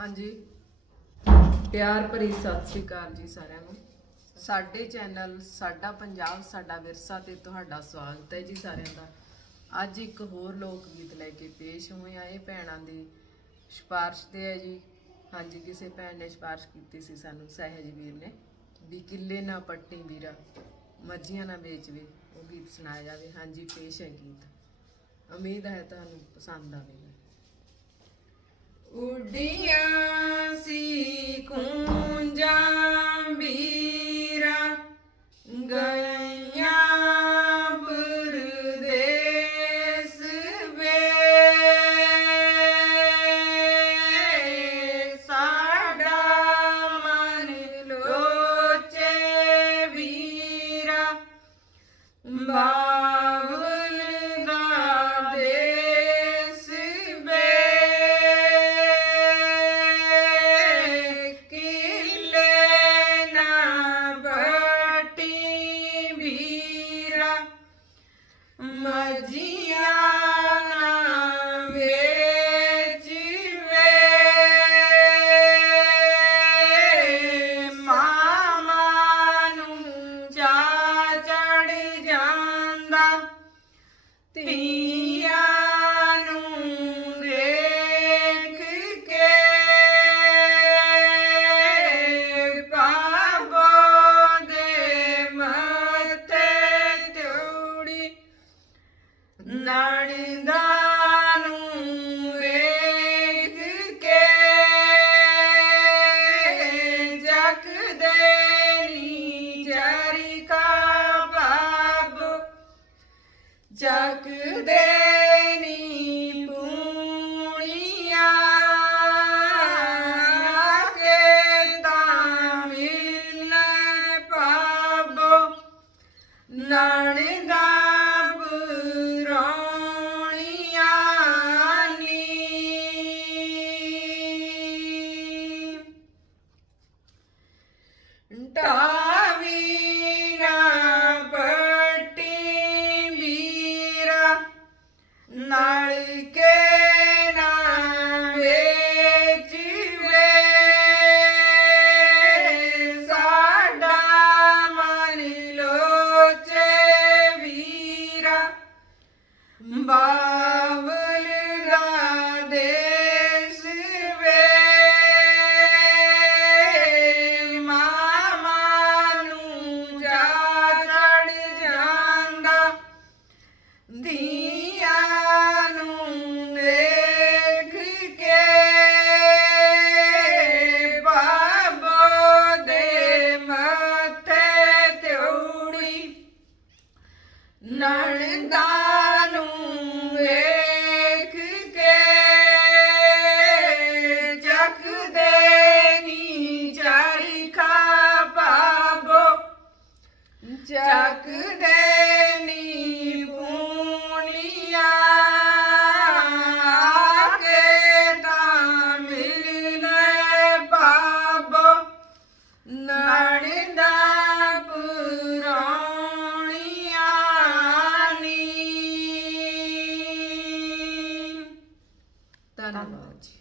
ਹਾਂਜੀ। ਪਿਆਰ ਭਰੀ ਸਤਿ ਸ਼੍ਰੀ ਅਕਾਲ ਜੀ ਸਾਰਿਆਂ ਨੂੰ। ਸਾਡੇ ਚੈਨਲ ਸਾਡਾ ਪੰਜਾਬ, ਸਾਡਾ ਵਿਰਸਾ ਤੇ ਤੁਹਾਡਾ ਸਵਾਗਤ ਹੈ ਜੀ ਸਾਰਿਆਂ ਦਾ। ਅੱਜ ਇੱਕ ਹੋਰ ਲੋਕ ਗੀਤ ਲੈ ਕੇ ਪੇਸ਼ ਹੋਏ ਆ ਇਹ ਭੈਣਾਂ ਦੀ ਸਿਫਾਰਿਸ਼ ਤੇ ਹੈ ਜੀ। ਹਾਂਜੀ, ਕਿਸੇ ਭੈਣ ਨੇ ਸਿਫਾਰਿਸ਼ ਕੀਤੀ ਸੀ ਸਾਨੂੰ, ਸਹਿਜ ਵੀਰ ਨੇ। ਵੀ ਕਿੱਲੇ ਨਾ ਪੱਟੀ ਵੀਰਾ, ਮੱਝੀਆਂ ਨਾ ਵੇਚ ਵੇ ਉਹ ਗੀਤ ਸੁਣਾਇਆ ਜਾਵੇ। ਹਾਂਜੀ, ਪੇਸ਼ ਹੈ ਗੀਤ। ਉਮੀਦ ਹੈ ਤੁਹਾਨੂੰ ਪਸੰਦ ਆਵੇਗਾ। Udiya. ਧੀਆਂ ਨੂੰ ਦੇਖ ਕੇ ਬਾਬੋ ਦੇ ਮੱਥੇ ਚੂੜੀ ਨਣਦਾ ਨੂੰ ਜਗ ਦੇ ਨੀ ਪੂਣੀਆਂ ਕੇ ਤਾਂ ਮਿਲੈ ਪਾਬੋ ਨਣਦਾ ਪੁਰਾਣੀਆਂ ਨੀ ਢਾ ਸਕਦੇ ਨੀ ਪੂਣੀਆਂ ਕੇ ਤਾਂ ਮਿਲਨੇ ਬਾਬ ਨੜਦਾ ਪੁਰਾਣੀਆਂ ਨੀ ਧੰਨਵਾਦ ਜੀ।